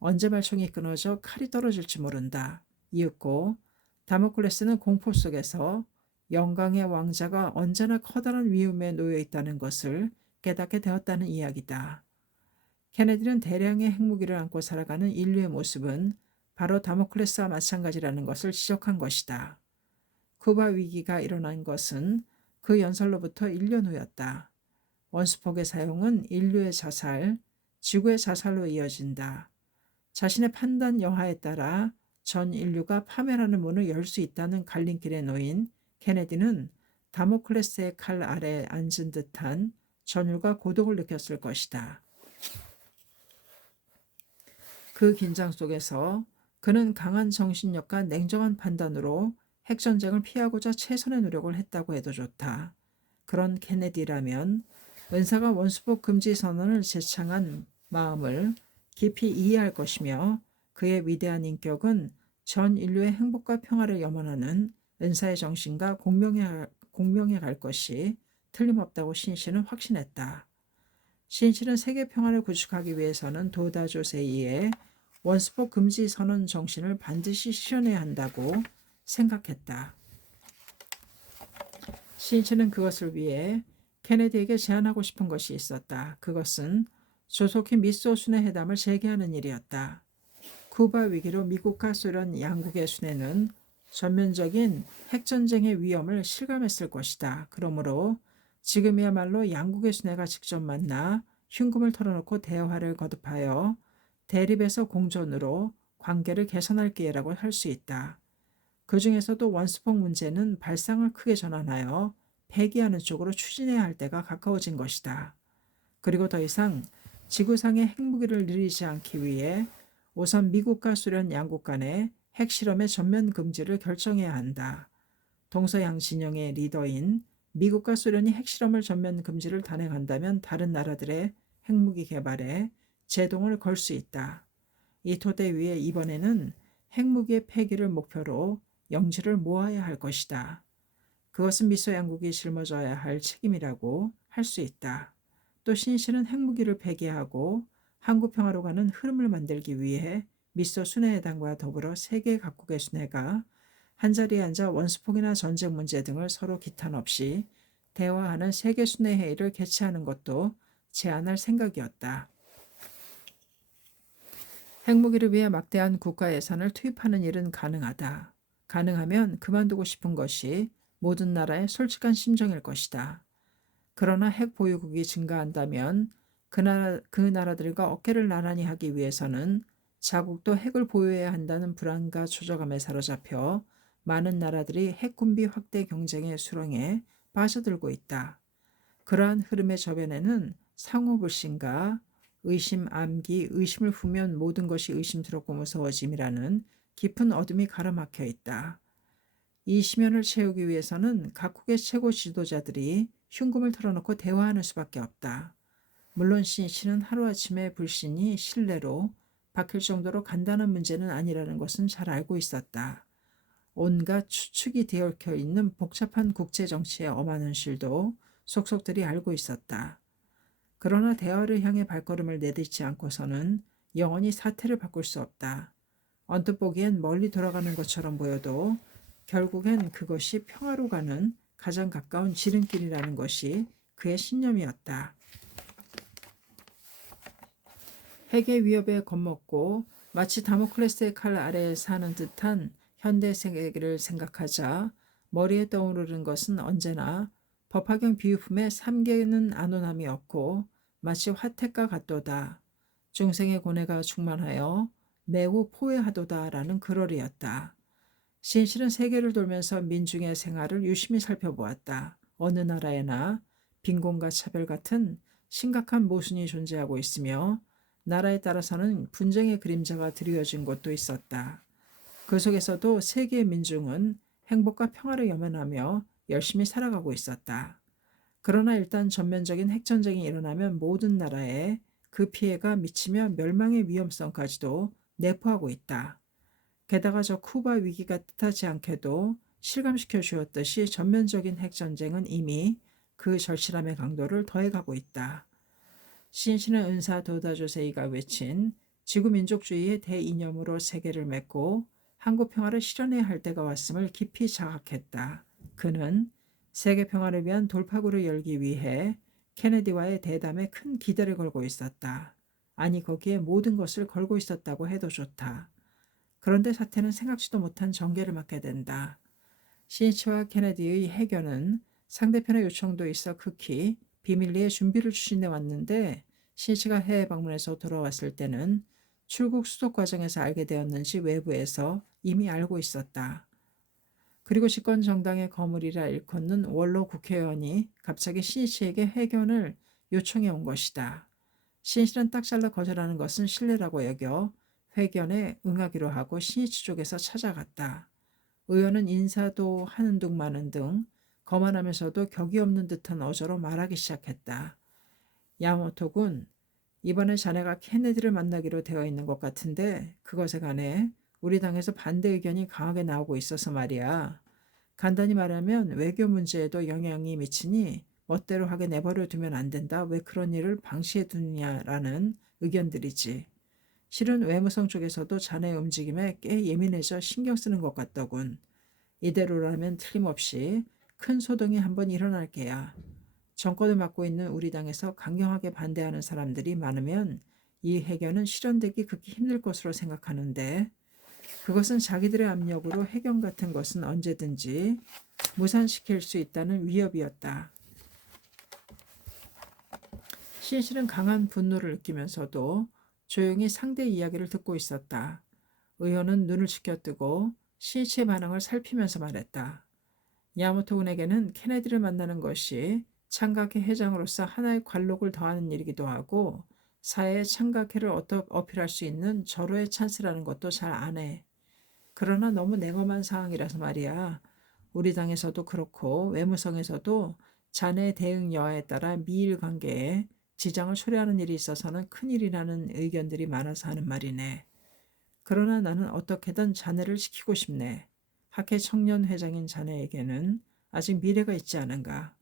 언제 말총이 끊어져 칼이 떨어질지 모른다. 이윽고 다모클레스는 공포 속에서 영광의 왕자가 언제나 커다란 위험에 놓여 있다는 것을 깨닫게 되었다는 이야기다. 케네디는 대량의 핵무기를 안고 살아가는 인류의 모습은 바로 다모클레스와 마찬가지라는 것을 지적한 것이다. 쿠바 위기가 일어난 것은 그 연설로부터 1년 후였다. 원수폭의 사용은 인류의 자살, 지구의 자살로 이어진다. 자신의 판단 여하에 따라 전 인류가 파멸하는 문을 열 수 있다는 갈림길에 놓인 케네디는 다모클레스의 칼 아래 앉은 듯한 전율과 고독을 느꼈을 것이다. 그 긴장 속에서 그는 강한 정신력과 냉정한 판단으로 핵전쟁을 피하고자 최선의 노력을 했다고 해도 좋다. 그런 케네디라면 은사가 원수복 금지 선언을 제창한 마음을 깊이 이해할 것이며, 그의 위대한 인격은 전 인류의 행복과 평화를 염원하는 은사의 정신과 공명해 갈 것이 틀림없다고 신씨는 확신했다. 신씨는 세계 평화를 구축하기 위해서는 도다 조세이의 원수복 금지 선언 정신을 반드시 실현해야 한다고 생각했다. 신씨는 그것을 위해 케네디에게 제안하고 싶은 것이 있었다. 그것은 조속히 미소 순회 회담을 재개하는 일이었다. 쿠바 위기로 미국과 소련 양국의 순회는 전면적인 핵전쟁의 위험을 실감했을 것이다. 그러므로 지금이야말로 양국의 순회가 직접 만나 흉금을 털어놓고 대화를 거듭하여 대립에서 공존으로 관계를 개선할 기회라고 할 수 있다. 그 중에서도 원수폭 문제는 발상을 크게 전환하여 폐기하는 쪽으로 추진해야 할 때가 가까워진 것이다. 그리고 더 이상 지구상의 핵무기를 늘리지 않기 위해 우선 미국과 소련 양국 간의 핵실험의 전면 금지를 결정해야 한다. 동서양 진영의 리더인 미국과 소련이 핵실험을 전면 금지를 단행한다면 다른 나라들의 핵무기 개발에 제동을 걸 수 있다. 이 토대 위에 이번에는 핵무기의 폐기를 목표로 영지를 모아야 할 것이다. 그것은 미소 양국이 짊어져야 할 책임이라고 할 수 있다. 또 신씨는 핵무기를 폐기하고 한국 평화로 가는 흐름을 만들기 위해 미소 순회회담과 더불어 세계 각국의 순회가 한자리에 앉아 원수폭이나 전쟁 문제 등을 서로 기탄 없이 대화하는 세계 순회 회의를 개최하는 것도 제안할 생각이었다. 핵무기를 위해 막대한 국가 예산을 투입하는 일은 가능하다. 가능하면 그만두고 싶은 것이 모든 나라의 솔직한 심정일 것이다. 그러나 핵 보유국이 증가한다면 그 나라들과 어깨를 나란히 하기 위해서는 자국도 핵을 보유해야 한다는 불안과 초조감에 사로잡혀 많은 나라들이 핵군비 확대 경쟁의 수렁에 빠져들고 있다. 그러한 흐름의 저변에는 상호불신과 의심, 암기, 의심을 품으면 모든 것이 의심스럽고 무서워짐이라는 깊은 어둠이 가로막혀 있다. 이 심연을 채우기 위해서는 각국의 최고 지도자들이 흉금을 털어놓고 대화하는 수밖에 없다. 물론 신씨는 하루아침에 불신이 신뢰로 박힐 정도로 간단한 문제는 아니라는 것은 잘 알고 있었다. 온갖 추측이 되얽혀 있는 복잡한 국제정치의 엄한 현실도 속속들이 알고 있었다. 그러나 대화를 향해 발걸음을 내딛지 않고서는 영원히 사태를 바꿀 수 없다. 언뜻 보기엔 멀리 돌아가는 것처럼 보여도 결국엔 그것이 평화로 가는 가장 가까운 지름길이라는 것이 그의 신념이었다. 핵의 위협에 겁먹고 마치 다모클레스의 칼 아래에 사는 듯한 현대 세계를 생각하자 머리에 떠오르는 것은 언제나 법화경 비유품의 삼계는 안온함이 없고 마치 화택과 같도다. 중생의 고뇌가 충만하여 매우 포회하도다라는 글얼이었다. 시인실은 세계를 돌면서 민중의 생활을 유심히 살펴보았다. 어느 나라에나 빈곤과 차별 같은 심각한 모순이 존재하고 있으며 나라에 따라서는 분쟁의 그림자가 드리워진 곳도 있었다. 그 속에서도 세계의 민중은 행복과 평화를 염원하며 열심히 살아가고 있었다. 그러나 일단 전면적인 핵전쟁이 일어나면 모든 나라에 그 피해가 미치며 멸망의 위험성까지도 내포하고 있다. 게다가 저 쿠바 위기가 뜻하지 않게도 실감시켜 주었듯이 전면적인 핵전쟁은 이미 그 절실함의 강도를 더해가고 있다. 시인신은 은사 도다조세이가 외친 지구민족주의의 대이념으로 세계를 맺고 한국 평화를 실현해야 할 때가 왔음을 깊이 자각했다. 그는 세계 평화를 위한 돌파구를 열기 위해 케네디와의 대담에 큰 기대를 걸고 있었다. 아니 거기에 모든 것을 걸고 있었다고 해도 좋다. 그런데 사태는 생각지도 못한 전개를 맞게 된다. 시니치와 케네디의 해견은 상대편의 요청도 있어 극히 비밀리에 준비를 추진해 왔는데 시니치가 해외 방문해서 돌아왔을 때는 출국 수속 과정에서 알게 되었는지 외부에서 이미 알고 있었다. 그리고 집권 정당의 거물이라 일컫는 원로 국회의원이 갑자기 시니치에게 해견을 요청해 온 것이다. 시니치는 딱 잘라 거절하는 것은 실례라고 여겨 회견에 응하기로 하고 시니치 쪽에서 찾아갔다. 의원은 인사도 하는 둥 마는 등 거만하면서도 격이 없는 듯한 어조로 말하기 시작했다. 야모토군, 이번에 자네가 케네디를 만나기로 되어 있는 것 같은데 그것에 관해 우리 당에서 반대 의견이 강하게 나오고 있어서 말이야. 간단히 말하면 외교 문제에도 영향이 미치니 멋대로 하게 내버려 두면 안 된다. 왜 그런 일을 방치해 두느냐라는 의견들이지. 실은 외무성 쪽에서도 자네의 움직임에 꽤 예민해져 신경 쓰는 것 같더군. 이대로라면 틀림없이 큰 소동이 한번 일어날 게야. 정권을 맡고 있는 우리 당에서 강경하게 반대하는 사람들이 많으면 이 해견은 실현되기 극히 힘들 것으로 생각하는데 그것은 자기들의 압력으로 해견 같은 것은 언제든지 무산시킬 수 있다는 위협이었다. 시인실은 강한 분노를 느끼면서도 조용히 상대 이야기를 듣고 있었다. 의원은 눈을 치켜뜨고 시니치의 반응을 살피면서 말했다. 야모토 군에게는 케네디를 만나는 것이 창각회 회장으로서 하나의 관록을 더하는 일이기도 하고 사회에 창각회를 어필할 수 있는 절호의 찬스라는 것도 잘 아네. 그러나 너무 냉엄한 상황이라서 말이야. 우리 당에서도 그렇고 외무성에서도 자네의 대응 여하에 따라 미일 관계에 지장을 초래하는 일이 있어서는 큰일이라는 의견들이 많아서 하는 말이네. 그러나 나는 어떻게든 자네를 지키고 싶네. 학회 청년 회장인 자네에게는 아직 미래가 있지 않은가.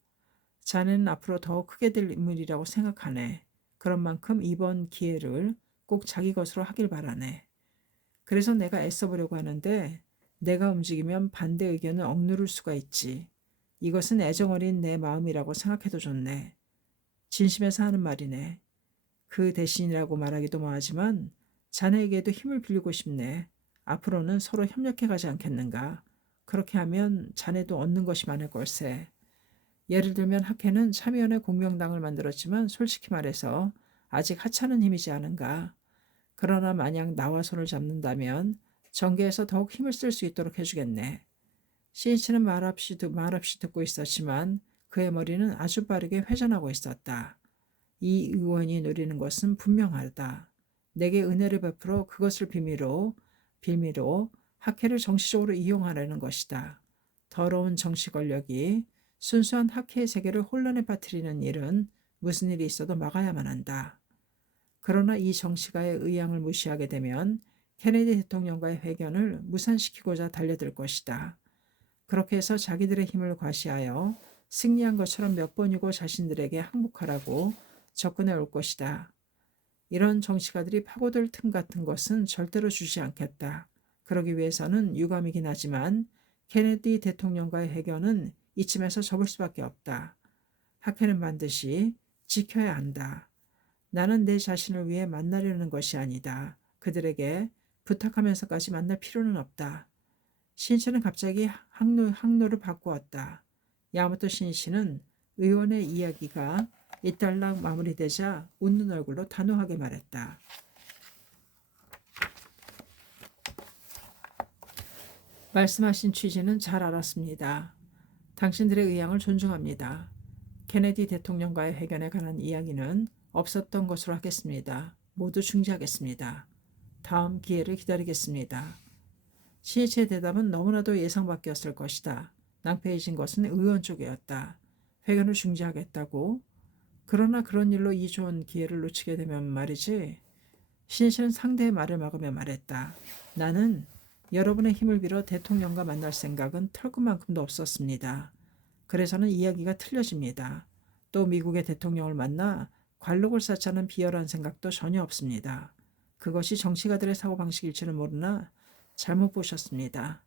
자네는 앞으로 더 크게 될 인물이라고 생각하네. 그런 만큼 이번 기회를 꼭 자기 것으로 하길 바라네. 그래서 내가 애써보려고 하는데 내가 움직이면 반대 의견을 억누를 수가 있지. 이것은 애정어린 내 마음이라고 생각해도 좋네. 진심에서 하는 말이네. 그 대신이라고 말하기도 뭐하지만 자네에게도 힘을 빌리고 싶네. 앞으로는 서로 협력해 가지 않겠는가. 그렇게 하면 자네도 얻는 것이 많을 걸세. 예를 들면 학회는 참여연회 공명당을 만들었지만 솔직히 말해서 아직 하찮은 힘이지 않은가. 그러나 만약 나와 손을 잡는다면 정계에서 더욱 힘을 쓸 수 있도록 해주겠네. 시인치는 말없이 듣고 있었지만 그의 머리는 아주 빠르게 회전하고 있었다. 이 의원이 노리는 것은 분명하다. 내게 은혜를 베풀어 그것을 빌미로 학회를 정치적으로 이용하려는 것이다. 더러운 정치 권력이 순수한 학회의 세계를 혼란에 빠뜨리는 일은 무슨 일이 있어도 막아야만 한다. 그러나 이 정치가의 의향을 무시하게 되면 케네디 대통령과의 회견을 무산시키고자 달려들 것이다. 그렇게 해서 자기들의 힘을 과시하여 승리한 것처럼 몇 번이고 자신들에게 항복하라고 접근해 올 것이다. 이런 정치가들이 파고들 틈 같은 것은 절대로 주지 않겠다. 그러기 위해서는 유감이긴 하지만 케네디 대통령과의 회견은 이쯤에서 접을 수밖에 없다. 학회는 반드시 지켜야 한다. 나는 내 자신을 위해 만나려는 것이 아니다. 그들에게 부탁하면서까지 만날 필요는 없다. 신씨는 갑자기 항로를 바꾸었다. 야마토 신씨는 의원의 이야기가 이탈락 마무리되자 웃는 얼굴로 단호하게 말했다. 말씀하신 취지는 잘 알았습니다. 당신들의 의향을 존중합니다. 케네디 대통령과의 회견에 관한 이야기는 없었던 것으로 하겠습니다. 모두 중지하겠습니다. 다음 기회를 기다리겠습니다. 신이치의 대답은 너무나도 예상 밖이었을 것이다. 낭패해진 것은 의원 쪽이었다. 회견을 중지하겠다고? 그러나 그런 일로 이 좋은 기회를 놓치게 되면 말이지. 신이치는 상대의 말을 막으며 말했다. 나는 여러분의 힘을 빌어 대통령과 만날 생각은 털끝만큼도 없었습니다. 그래서는 이야기가 틀려집니다. 또 미국의 대통령을 만나 관록을 쌓자는 비열한 생각도 전혀 없습니다. 그것이 정치가들의 사고방식일지는 모르나 잘못 보셨습니다.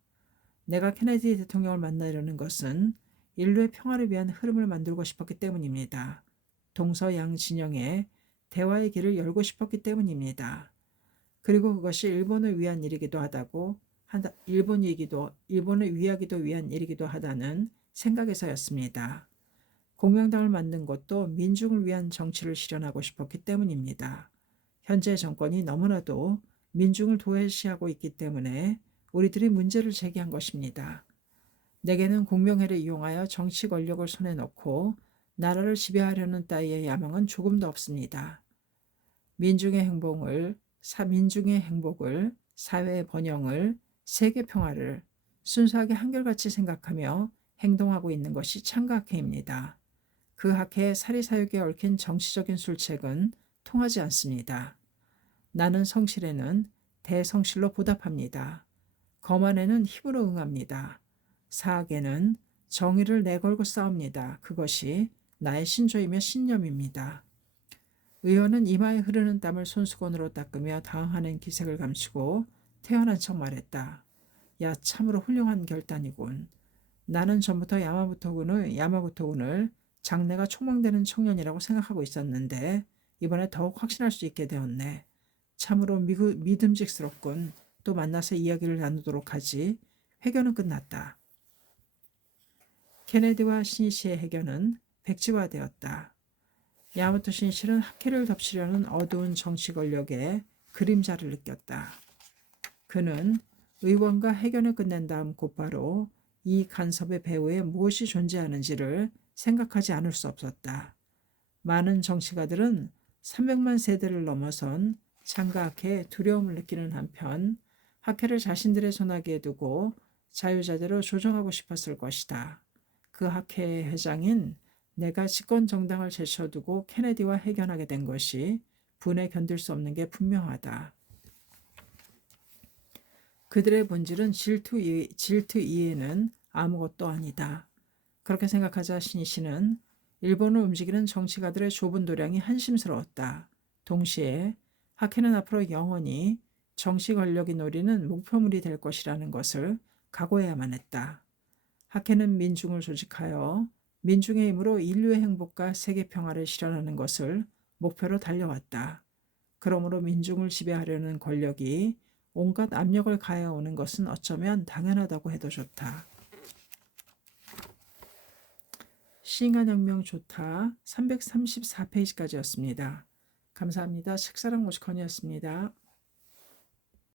내가 케네디 대통령을 만나려는 것은 인류의 평화를 위한 흐름을 만들고 싶었기 때문입니다. 동서양 진영에 대화의 길을 열고 싶었기 때문입니다. 그리고 그것이 일본을 위한 일이기도 하다고 일본을 위하기도 위한 일이기도 하다는 생각에서였습니다. 공명당을 만든 것도 민중을 위한 정치를 실현하고 싶었기 때문입니다. 현재 정권이 너무나도 민중을 도외시하고 있기 때문에 우리들이 문제를 제기한 것입니다. 내게는 공명회를 이용하여 정치 권력을 손에 넣고 나라를 지배하려는 따위의 야망은 조금도 없습니다. 민중의 행복을, 사회의 번영을, 세계 평화를 순수하게 한결같이 생각하며 행동하고 있는 것이 창과학회입니다. 그 학회의 사리사욕에 얽힌 정치적인 술책은 통하지 않습니다. 나는 성실에는 대성실로 보답합니다. 거만에는 힘으로 응합니다. 사악에는 정의를 내걸고 싸웁니다. 그것이 나의 신조이며 신념입니다. 의원은 이마에 흐르는 땀을 손수건으로 닦으며 당황하는 기색을 감추고 태연한 척 말했다. 야, 참으로 훌륭한 결단이군. 나는 전부터 야마구토군을 장래가 촉망되는 청년이라고 생각하고 있었는데 이번에 더욱 확신할 수 있게 되었네. 참으로 믿음직스럽군. 또 만나서 이야기를 나누도록 하지. 회견은 끝났다. 케네디와 신이시의 회견은 백지화되었다. 야마토 신실은 학회를 덮치려는 어두운 정치 권력의 그림자를 느꼈다. 그는 의원과 회견을 끝낸 다음 곧바로 이 간섭의 배후에 무엇이 존재하는지를 생각하지 않을 수 없었다. 많은 정치가들은 300만 세대를 넘어선 창가학회에 두려움을 느끼는 한편 학회를 자신들의 손아귀에 두고 자유자재로 조정하고 싶었을 것이다. 그 학회의 회장인 내가 집권 정당을 제쳐두고 케네디와 회견하게 된 것이 분에 견딜 수 없는 게 분명하다. 그들의 본질은 질투 이외에는 아무것도 아니다. 그렇게 생각하자 신이시는 일본을 움직이는 정치가들의 좁은 도량이 한심스러웠다. 동시에 학회는 앞으로 영원히 정치 권력이 노리는 목표물이 될 것이라는 것을 각오해야만 했다. 학회는 민중을 조직하여 민중의 힘으로 인류의 행복과 세계 평화를 실현하는 것을 목표로 달려왔다. 그러므로 민중을 지배하려는 권력이 온갖 압력을 가해오는 것은 어쩌면 당연하다고 해도 좋다. 시인간혁명 좋다 334페이지까지였습니다. 감사합니다. 책사랑 모시컨이었습니다.